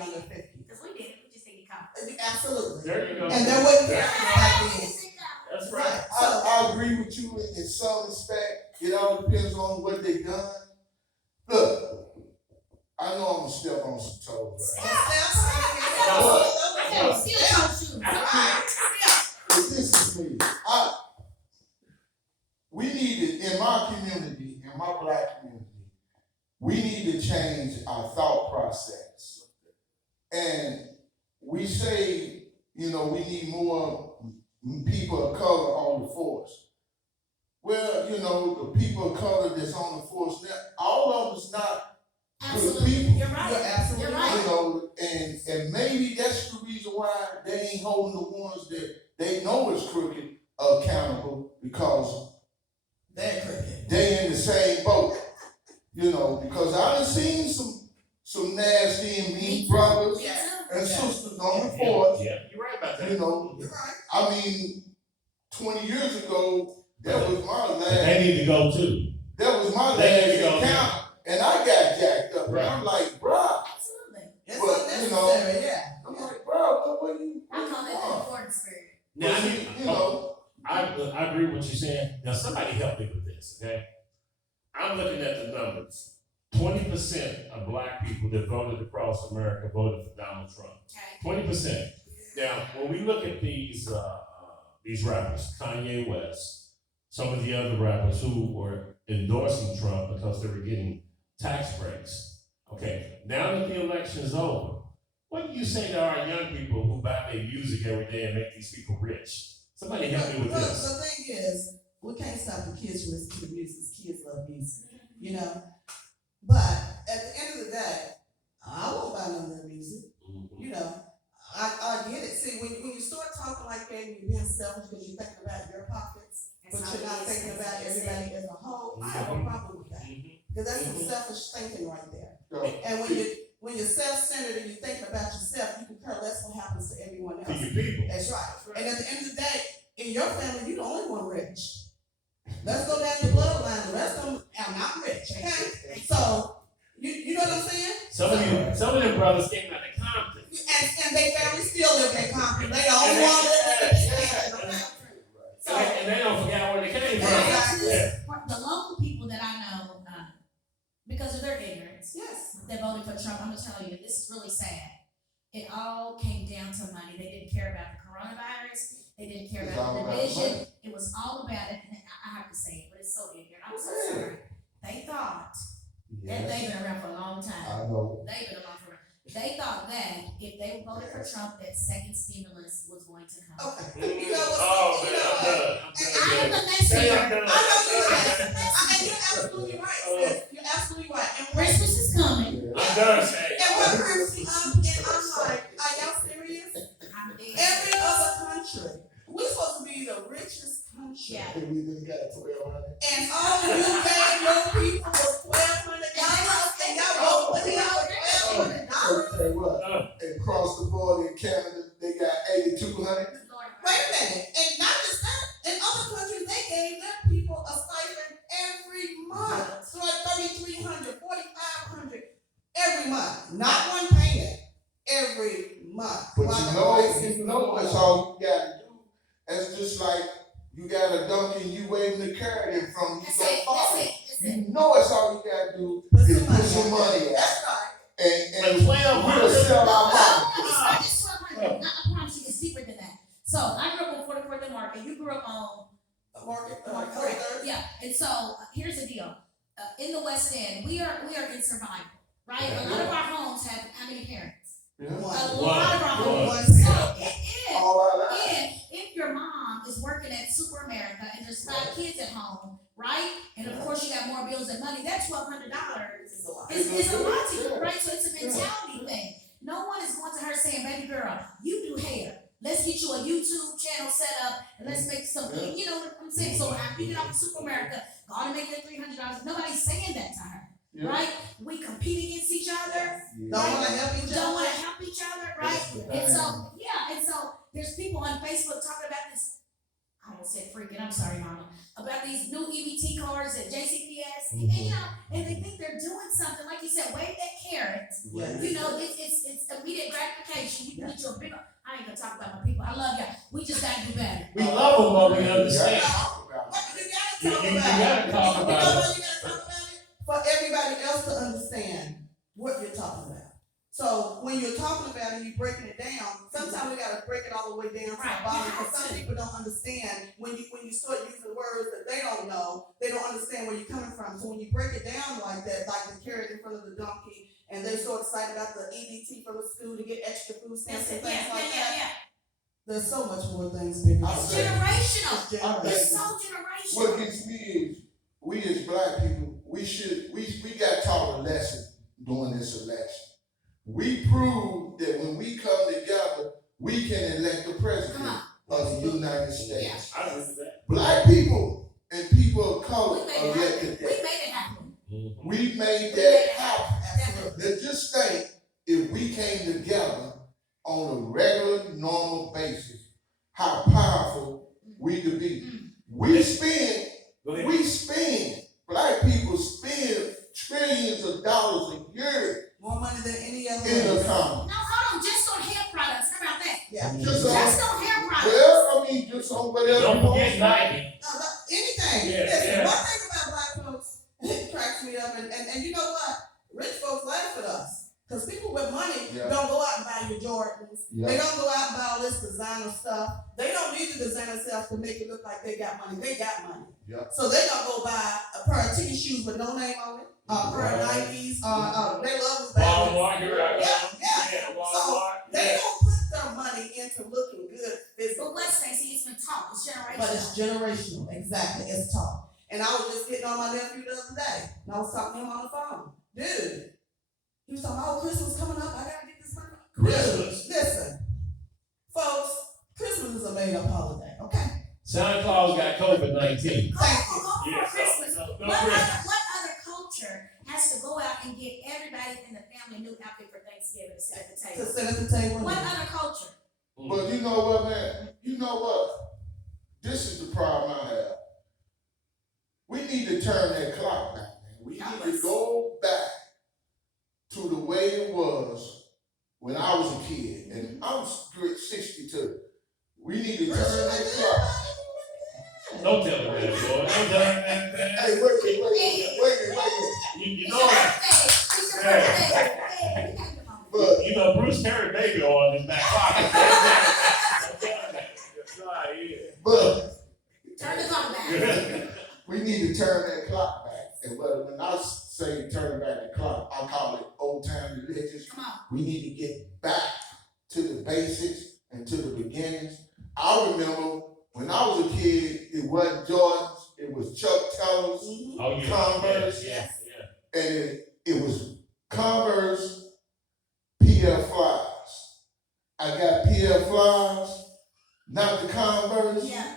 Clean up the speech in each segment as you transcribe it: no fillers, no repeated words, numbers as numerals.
in their 50s. Because we did it, we just didn't get caught. Absolutely. There you go. And there wasn't cameras back then. That's right. I agree with you in some respect. It all depends on what they done. Look, I know I'm gonna step on some toes. This is me. We need to, in my community, in my black community, we need to change our thought process. And we say, we need more people of color on the force. Well, the people of color that's on the force now, all of us not good people. You're right. You're absolutely right. And maybe that's the reason why they ain't holding the ones that they know is crooked accountable, because they're crooked. They in the same boat. Because I done seen some nasty and mean brothers and sisters on the force. Yeah, you're right about that. You're right. I mean, 20 years ago, that was my last. They need to go too. That was my last encounter, and I got jacked up. Right. And I'm like, bruh. Absolutely. It's unnecessary, I'm like, bruh, what you? I call that the important spirit. Now, I agree with what you're saying. Now, somebody help me with this, okay? I'm looking at the numbers. 20% of black people that voted across America voted for Donald Trump. 20%. Now, when we look at these rappers, Kanye West, some of the other rappers who were endorsing Trump because they were getting tax breaks. Okay, now that the election is over, what do you say to our young people who buy their music every day and make these people rich? Somebody help me with this. The thing is, we can't stop the kids from listening to the music. Kids love music, But at the end of the day, I won't buy none of their music. I get it. See, when you start talking like that, and you're being selfish because you're thinking about your pockets, but you're not thinking about everybody as a whole, I have a problem with that. Because that's some selfish thinking right there. And when you're self-centered and you're thinking about yourself, you can care less what happens to everyone else. To your people. That's right. And at the end of the day, in your family, you're the only one rich. Let's go down your bloodline. The rest of them are not rich. Okay? So, you know what I'm saying? Some of them brothers came out of Compton. And they family still live in Compton. They the only one living and they don't forget where they came from. The local people that I know, because of their ignorance, they voted for Trump. I'm going to tell you, this is really sad. It all came down to money. They didn't care about the coronavirus. They didn't care about the division. It was all about it. And I have to say it, but it's so ignorant. I'm so sorry. They thought that they've been around for a long time. I know. They've been around for a long time. They thought that if they voted for Trump, that second stimulus was going to come. Okay. You know what? I am the messenger. I know you're right. And you're absolutely right. You're absolutely right. And Christmas is coming. I'm done. And what hurts me, and I'm like, are y'all serious? Every other country, we're supposed to be the richest country. Yeah. We just got 1,200. And all you gave your people was $1,200, and y'all both put it out $1,200. Tell you what, and across the border in Canada, they got 8,200. Wait a minute, and not just that. In other countries, they gave their people a stipend every month. So like $3,300, $4,500 every month. Not one payment. Every month. But you know that's all you gotta do. That's just like you got a donkey and you waving the carrot in front of you. You know that's all you gotta do is put some money out. That's right. And we'll sell our money. It's 1,200. I promise you, it's deeper than that. So I grew up on 44th and Market. You grew up on Market. Yeah. And so here's the deal. In the West End, we are in survival, right? A lot of our homes have how many parents? Yeah. A lot of our homes. So if your mom is working at Super America and there's 5 kids at home, right? And of course you got more bills and money, that $1,200 is a lot to you, right? So it's a mentality thing. No one is going to her saying, baby girl, you do hair. Let's get you a YouTube channel set up and let's make something, you know what I'm saying? So after you get off of Super America, go on and make it $300. Nobody's saying that to her. Yeah. Right? We compete against each other. Don't want to help each other, right? And so there's people on Facebook talking about this. I almost said freaking. I'm sorry, Mama. About these new EBT cards at JCPS, and they think they're doing something. Like you said, wave that carrot. Yes. You know, it's we immediate gratification. You can get you a bigger. I ain't gonna talk about my people. I love y'all. We just gotta do better. We love them, but we understand. You You gotta gotta talk talk about it. You know about why you gotta talk about it? For everybody else to understand what you're talking about. So when you're talking about it, you're breaking it down. Sometimes we gotta break it all the way down to the bottom because some people don't understand when you start using words that they don't know. They don't understand where you're coming from. So when you break it down like that, like the carrot in front of the donkey, and they're so excited about the EBT from the school to get extra food stamps and things like that. There's so much more things bigger. It's generational. It's It's so generational. What gets me is we as black people, we got taught a lesson during this election. We proved that when we come together, we can elect the president of the United States. I understand that. Black people and people of color elected We that. made it happen. We made that happen. Definitely. Now just think if we came together on a regular, normal basis, how powerful we could be. We spend, black people spend trillions of dollars a year More money than any other. in the race. economy. No, hold on. Just on hair products. How about that? Yeah. Just on hair products. well, I mean, just on whatever. Don't you want. forget Nike. No, anything. Yeah, Listen, yeah. one thing about black folks, it cracks me up, and you know what? Rich folks laugh at us. Because people with money don't go out and buy your Jordans. Yeah. They don't go out and buy all this designer stuff. They don't need the designer stuff to make it look like they got money. They got money. Yeah. So they don't go buy a pair of tennis shoes with no name on it, a pair of Nikes, they love those bags. Walmart, here I go. Yeah. Walmart. They don't put their money into looking good physically. But what, Stacy? It's been taught. It's generational. But it's generational, exactly. It's taught. And I was just getting on my nephew the other day, and I was talking to him on the phone. Dude, he was talking about, Christmas coming up, I gotta get this money. Christmas. Dude, listen, folks, Christmas is a made-up holiday, okay? Santa Claus got COVID-19. Thank you. Yeah, Christmas. no What Christmas. other culture has to go out and get everybody in the family a new outfit for Thanksgiving to sit at the To table? sit at the table. What other culture? But you know what, man? You know what? This is the problem I have. We need to turn that clock back, man. We need to go back to the way it was when I was a kid, and I'm 62. We need to turn that clock. Don't tell her that, boy. Don't tell her that. Hey, wait. You know what? It's your birthday. Hey, you got your mama. But You know, Bruce carried baby oil in his back pocket. Don't tell her that. That's right, yeah. but Turn the clock back. we need to turn that clock back. And when I say turn back the clock, I call it old time religious. Come on. We need to get back to the basics and to the beginnings. I remember when I was a kid, it wasn't Jordans, it was Chuck Taylors, Oh, yeah. Converse, Yeah. and it was Converse PF Flies. I got PF Flies, not the Converse. Yeah.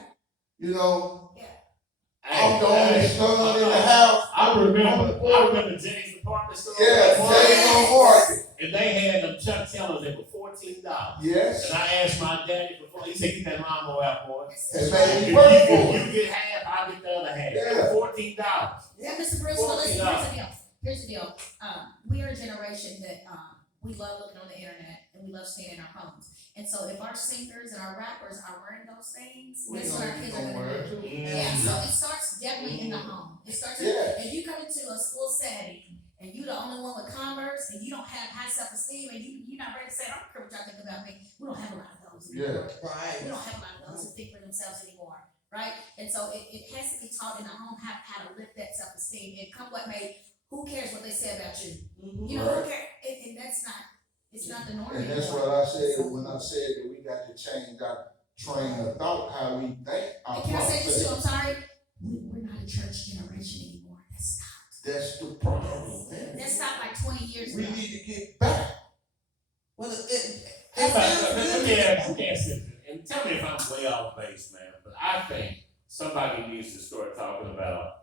You know, Hey, I'm the only hey, son in the house. I remember James department store. Yeah, James on Market. And they had them Chuck Taylors that were $14. Yes. And I asked my daddy before, he said, get that lawnmower out, boy. And made If me work for it. you get half, I'll get the other half. Yeah. $14. Yeah, Mr. Bruce, well, listen, here's the deal. We are a generation that we love looking on the internet and we love staying in our homes. And so if our singers and our rappers are wearing those things, guess what our kids are gonna do? Yeah, so it starts definitely in the home. It starts if you come into a school setting and you're the only one with Converse and you don't have high self-esteem and you're not ready to say, I don't care what y'all think about me. We don't have a lot of those anymore. Right. We don't have a lot of those who think for themselves anymore. Right? And so it has to be taught in the home how to lift that self-esteem and come what may, who cares what they say about you? You know, who cares? And that's not, it's not the norm And anymore. that's what I said when I said that we got to change our train of thought, how we think. And can I say this too? I'm sorry. We're not a church generation anymore. That stopped. That's the problem, man. That stopped like 20 years We ago. need to get back. Well, Let me ask you, and tell me if I'm way off base, man, but I think somebody needs to start talking about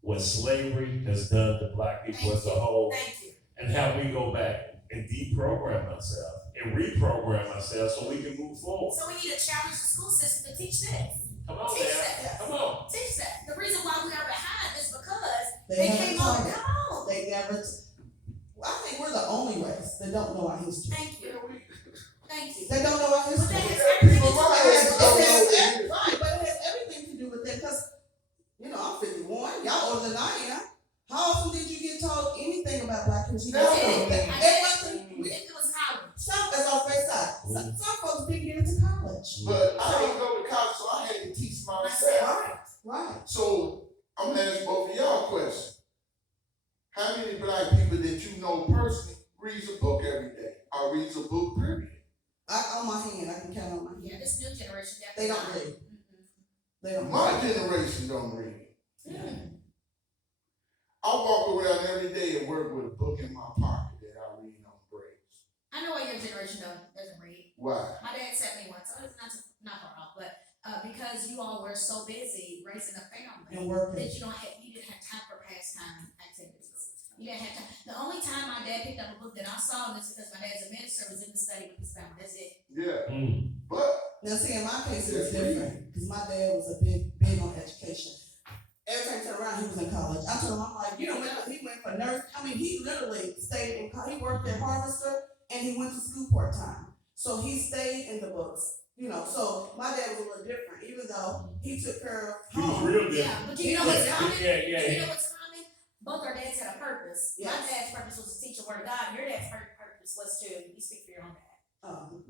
what slavery has done to black people as a whole, Thank you. and how we go back and deprogram ourselves and reprogram ourselves so we can move forward. So we need to challenge the school system to teach this. Come on, Teach man. that. Come on. Teach that. The reason why we are behind is because They they haven't came taught over. it. Come on. They never. I think we're the only race that don't know our history. Thank you. Yeah, we reads a book, period. On my hand, I can count on my hand. Yeah, this new generation They definitely don't not. read. They don't My read. generation don't read. Mm. I walk around every day at work with a book in my pocket that I read on breaks. I know why your generation doesn't read. Why? My dad sent me one, so it's not far off, but because you all were so busy raising a family And working. that you didn't have time for pastime activities. You didn't have time. The only time my dad picked up a book that I saw, and this is because my dad's a minister, was in the study with his family. That's it. Yeah. Mm. But Now, see, in my case, it was different because my dad was a big on education. Every time I turned around, he was in college. I told him, I'm like, he went for nurse. I mean, he literally stayed in college. He worked at Harvester and he went to school part time. So he stayed in the books, So my dad was a little different, even though he took care of He was home. real Yeah, different. but you know what's common? Yeah. You know what's common? Both our dads had a purpose. Yes. My dad's purpose was to teach the word of God. Your dad's purpose was to, you speak for your own dad.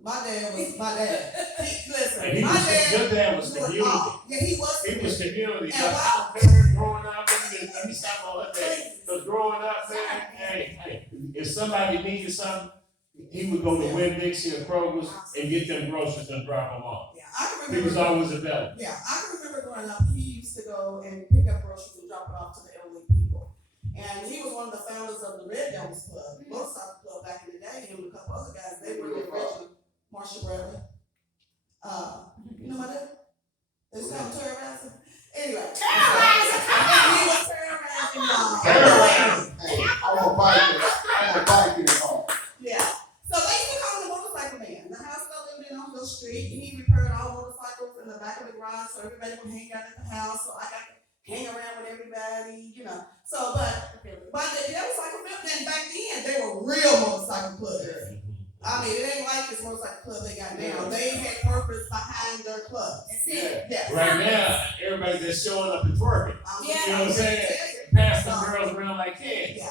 My dad was my dad. Listen, And my dad. your dad was doing community. all. Yeah, he was. He was community. And wow. Growing up, let me stop all that day. Because growing up, man, hey, if somebody needed something, he would go to Winn-Dixie or Kroger's and get them groceries and drop them off. Yeah, I can He remember. was always available. Yeah, I can remember growing up. He used to go and pick up groceries and drop it off to the elderly people. And he was one of the founders of the Red Devils Club, motorcycle club back in the day. Him and a couple other guys, they were the original. Marshall Bradley. You know my dad? It's called terrorizing. Anyway. Terrorizing! He was terrorizing y'all. terrorizing. Hey, I'm a biker on. Yeah. So they used to call him the motorcycle man. The house that lived in on the street, he repaired all motorcycles in the back of the garage so everybody would hang out at the house. So I got to hang around with everybody, So, but that was like a film. Then back then, they were real motorcycle clubs. I mean, it ain't like this motorcycle club they got now. They had purpose behind their clubs. That's it. Yeah. Right now, everybody's just showing up and twerking. Yeah. You know what I'm saying? Passing girls around like kids. Yeah.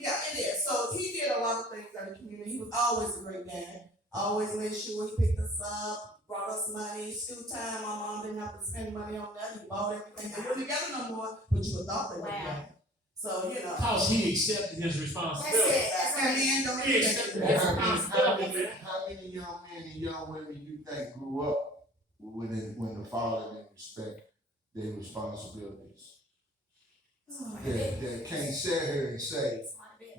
Yeah, it is. So he did a lot of things in the community. He was always a great dad. Always made sure he picked us up, brought us money. School time, my mom didn't have to spend money on that. He bought everything. They weren't together no more, but you would thought they were together. So, Because he accepted his responsibility. That's it. That's right. man don't He expect accepted that. his responsibility. How many young men and young women you think grew up when the father didn't respect their responsibilities? That can't sit here and say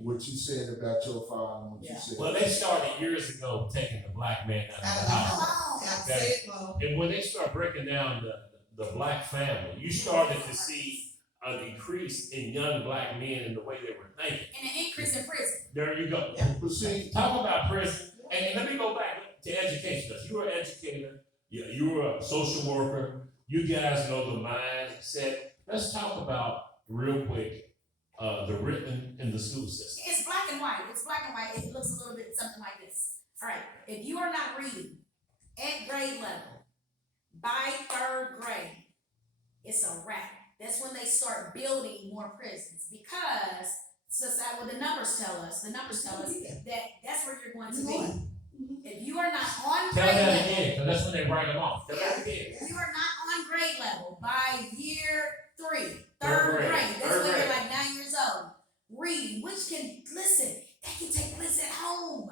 what you said about your father and what you said. Well, they started years ago taking the black man out of the house. I say it, Mom. And when they start breaking down the black family, you started to see a decrease in young black men in the way they were thinking. And an increase in prison. There you go. But see, Talk about prison. And let me go back to education. Because you were an educator, you were a social worker, you guys know the mindset. Let's talk about real quick the written in the school system. It's black and white. It looks a little bit something like this. All right. If you are not reading at grade level by third grade, it's a wrap. That's when they start building more prisons because what the numbers tell us that that's where you're going to be. If you are not on Tell grade that level, again, because that's when they write them off. Tell that if again. you are not on grade level by year 3, third grade, that's Third when grade. you're like 9 years old, reading, that can take place at home.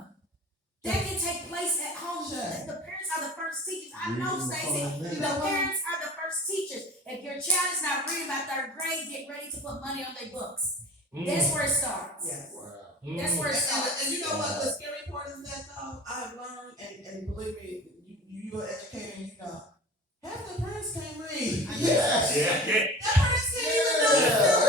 That can take place at home. Sure. The parents are the first teachers. I know, Stacy. Reading The parents are the first teachers. If your child is not reading by third grade, get ready to put money on their books. That's where it starts. Yes. wow. That's where it starts. And you know what the scary part is that though? I've learned, and believe me, you're an educator, and half the parents can't read. Yes. Yeah. The parents can't even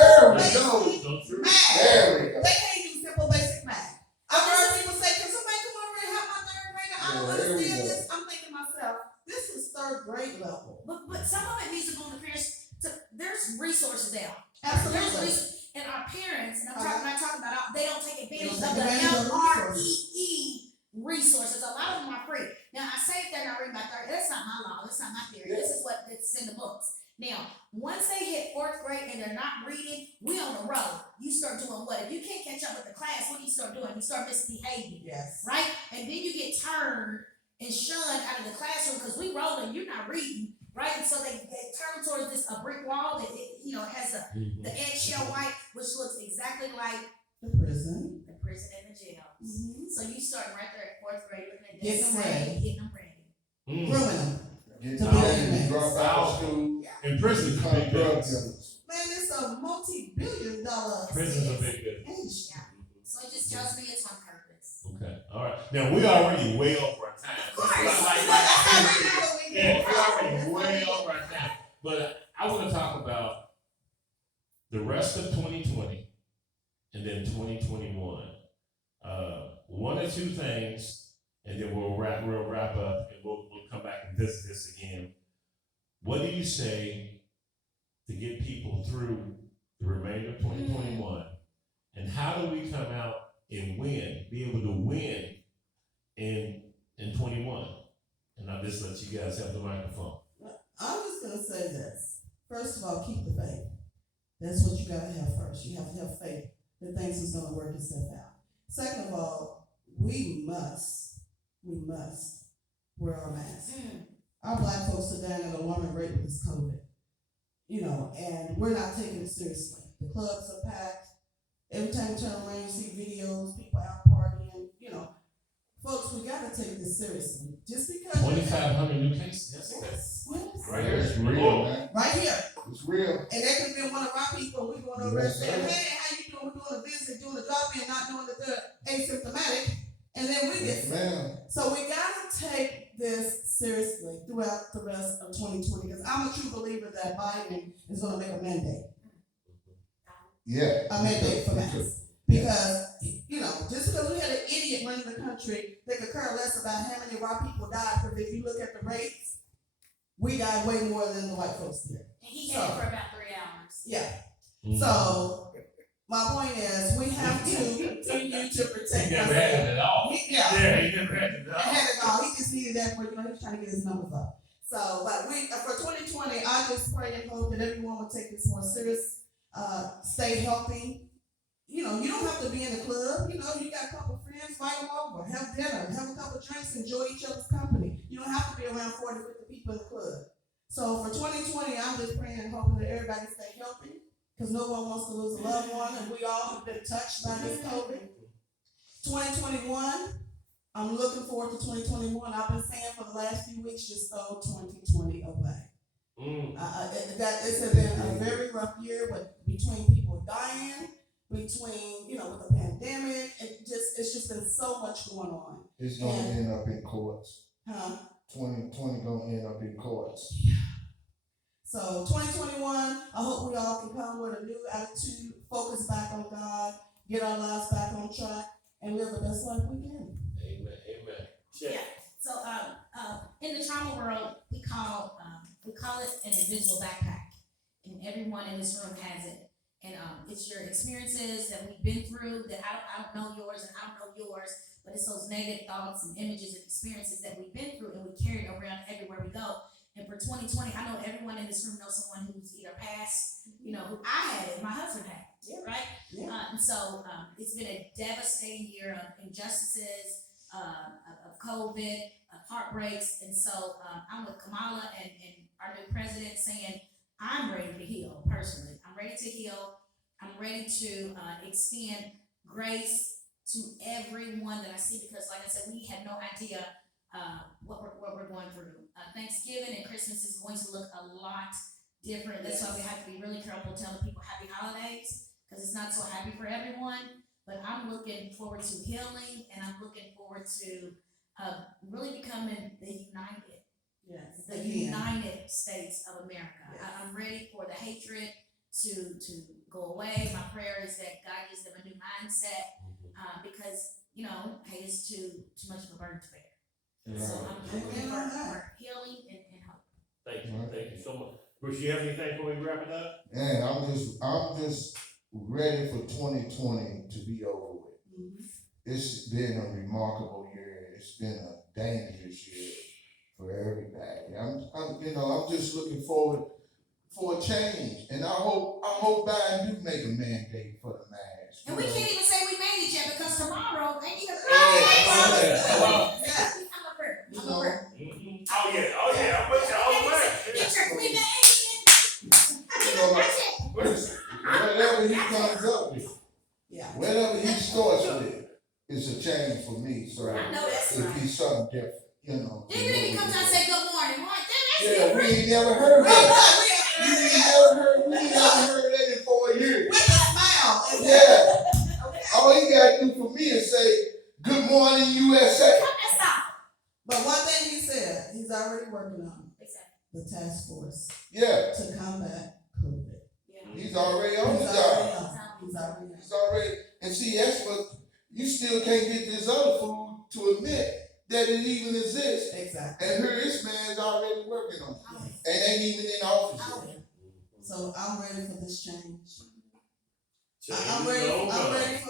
There we do go. basic math. There we go. They can't do simple basic math. I've heard people say, "Can somebody come over and help my third grader?" I don't Yeah, there we understand go. this. I'm thinking to myself, this is third grade level. But some of it needs to go on the parents. There's resources out. Absolutely. And our parents, and I'm not talking about, they don't take advantage They of don't the take advantage of the LREE resources. A lot of them are free. Now, I say if they're not reading by third, that's not my law. That's not my theory. This is what it's in the books. Now, once they hit 4th grade and they're not reading, we on the road. You start doing what? If you can't catch up with the class, what do you start doing? You start misbehaving, Yes. right? And then you get turned and shunned out of the classroom because we rolling, you're not reading, right? And so they turn towards a brick wall that it has the eggshell white, which looks exactly like The prison. the prison starting right there at 4th grade, looking at Getting this, them ready. getting them ready. Grooming them. Get To to be be inmates. drop out of school, And prisons are become big drug business. dealers. Man, it's a multi-billion-dollar Prisons are big business. industry. So it just tells me it's on purpose. Okay, all right. Now, we already way over our time. Of course. Yeah, we're already way over our time. But I want to talk about the rest of 2020 and then 2021. One or two things, and then we'll wrap up, and we'll come back and visit this again. What do you say to get people through the remainder of 2021? And how do we come out and win, be able to win in 21? And I'll just let you guys have the microphone. I'm just gonna say this. First of all, keep the faith. That's what you gotta have first. You have to have faith that things is gonna work itself out. Second of all, we must wear our masks. Our black folks are dying at alarming rate with this COVID. And we're not taking it seriously. The clubs are packed. Every time you turn around, you see videos, people out partying. Folks, we gotta take this seriously. Just because 2,500 new cases. Yes. Right here. It's real, man. Right here. It's real. And that could have been one of our people. We going over there saying, hey, how you doing? We're doing a visit, doing a drop-in, not knowing that they're asymptomatic. And then we get sick. Man, So we gotta take this seriously throughout the rest of 2020. Because I'm a true believer that Biden is gonna make a mandate. yeah. A mandate for masks. Because, just because we had an idiot running the country, they could care less about how many of our people died. Because if you look at the rates, we died way more than the white folks did. And he had it for about 3 hours. Yeah. Mhm. So, my point is, we have to continue to protect He never had it at all. Yeah. Yeah, he never had it at I all. had it all. He just needed that for, he was trying to get his numbers up. So, but for 2020, I just pray and hope that everyone will take this more serious, stay healthy. You don't have to be in the club. You got a couple of friends, invite them over, have dinner, have a couple of drinks, enjoy each other's company. You don't have to be around 40, 50 people in the club. So for 2020, I'm just praying and hoping that everybody stay healthy, because no one wants to lose a loved one, and we all have been touched by this COVID. 2021, I'm looking forward to 2021. I've been saying for the last few weeks, just throw 2020 away. It's been a very rough year, but between people dying, between, with the pandemic, it's just been so much going on. It's gonna end up in courts. 2020 gonna end up in courts. So 2021, I hope we all can come with a new attitude, focus back on God, get our lives back on track, and live the best life we can. Amen. Yeah. So in the trauma world, we call it an invisible backpack, and everyone in this room has it. And it's your experiences that we've been through that I don't know yours and I don't know yours, but it's those negative thoughts and images and experiences that we've been through, and we carry it around everywhere we go. And for 2020, I know everyone in this room knows someone who's either passed, who I had it, my husband had it, right? Yeah. And so it's been a devastating year of injustices, of COVID, of heartbreaks. And so I'm with Kamala and our new president saying, I'm ready to heal personally. I'm ready to heal. I'm ready to extend grace to everyone that I see, because like I said, we had no idea what we're going through. Thanksgiving and Christmas is going to look a lot different. That's why we have to be really careful telling people happy holidays, because it's not so happy for everyone. But I'm looking forward to healing, and I'm looking forward to really becoming the United States of America. Yes. I'm ready for the hatred to go away. My prayer is that God gives them a new mindset, because hate is too much of a burden to bear. So I'm looking for healing and hope. Thank you so much. Bruce, you have anything before we wrap it up? And I'm just ready for 2020 to be over with. It's been a remarkable year. It's been a dangerous year for everybody. I'm just looking forward for a change, and I hope Biden do make a mandate for the mask. And we can't even say we made it yet, because tomorrow ain't even I'm a prayer. Oh yeah, I'm with you all the way. Get your queen Whatever he comes up with, whatever he starts with, it's a change for me, so I know that's it'd right. be something different, you know. Even if he comes out and say good morning, that's Yeah, different. we ain't never heard that. We ain't never heard that in 4 years. With a smile. Yeah. Okay. All he gotta do for me is say, good morning, USA. That's all. But one thing he said, he's already working on the task force Yeah, to combat COVID. he's already on the He's job. already on. He's already on. He's already, and see, that's what, you still can't get this other food to admit that it even exists. Exactly. And here this man's already working on it. And ain't even in office yet. So I'm ready for this change. Change I'm is ready over. for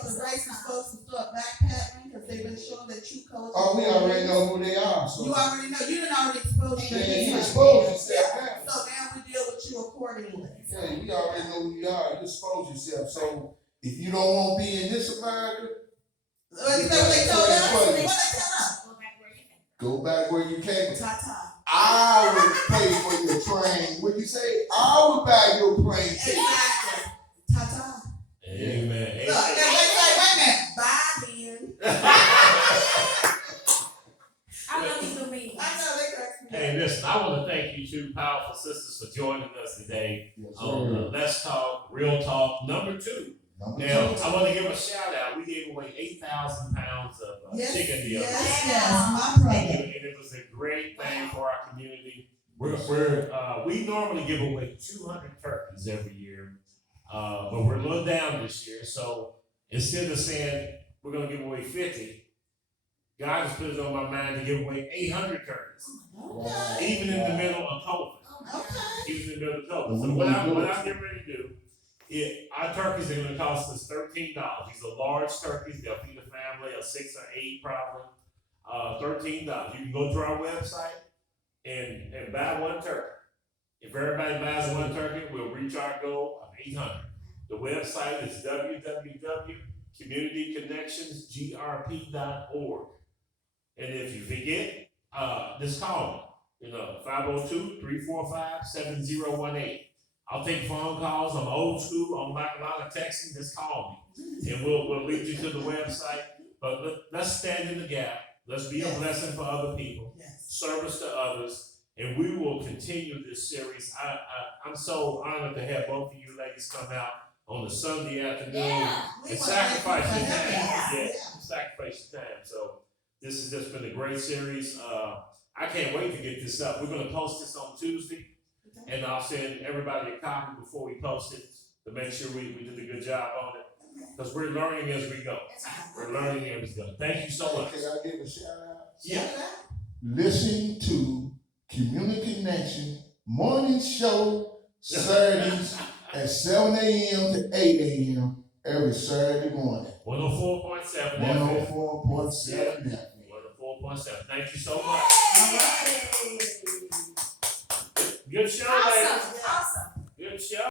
the racist folks to start backpedaling because they've been showing that true colors. Oh, we already know who they are, so. You already know. You done already exposed your Yeah, you name. expose yourself now. So now we deal with you accordingly. Yeah, we already know who you are. You expose yourself. So if you don't want to be in this America, Is that what they told us? What they tell us? Go back where you came. go back where you came from. Ta-ta. I would pay for your train. What you say? I would buy your plane ticket. Exactly. Ta-ta. Amen. Look, and they say, wait a minute. Bye then. I love these little meetings. I know they correct me. Hey, listen, I want to thank you two powerful sisters for joining us today on Let's Talk, Real Talk, number 2. Now, I want to give a shout out. We gave away 8,000 pounds of Yes, chicken the other day. yes, my And brother. it was a great thing for our community. We normally give away 200 turkeys every year, but we're a little down this year. So instead of saying we're going to give away 50, God has put it on my mind to give away 800 turkeys, Okay. even in the middle of COVID. Okay. Even in the middle of COVID. So what I'm getting ready to do, our turkeys are going to cost us $13. These are large turkeys. They'll feed a family of 6 or 8 probably. $13. You can go to our website and buy one turkey. If everybody buys one turkey, we'll reach our goal of 800. The website is www.communityconnectionsgrp.org. And if you forget, just call me. 502-345-7018. I'll take phone calls. I'm old school. I don't like a lot of texting. Just call me, and we'll lead you to the website. But let's stand in the gap. Let's be a blessing for other people, service to others, and we will continue this series. I'm so honored to have both of you ladies come out on a Sunday afternoon and sacrifice your time. Sacrifice your time. So this has just been a great series. I can't wait to get this up. We're going to post this on Tuesday. And I'll send everybody a copy before we post it to make sure we did a good job on it. Because we're learning as we go. We're learning as we go. Thank you so much. Can I give a shout out? Yeah. Listen to Community Connection morning show Saturdays at 7 a.m. to 8 a.m. every Saturday morning. 104.7 104.7 FM. 104.7. Thank you so much. All right. Good show, ladies. Awesome. Good show.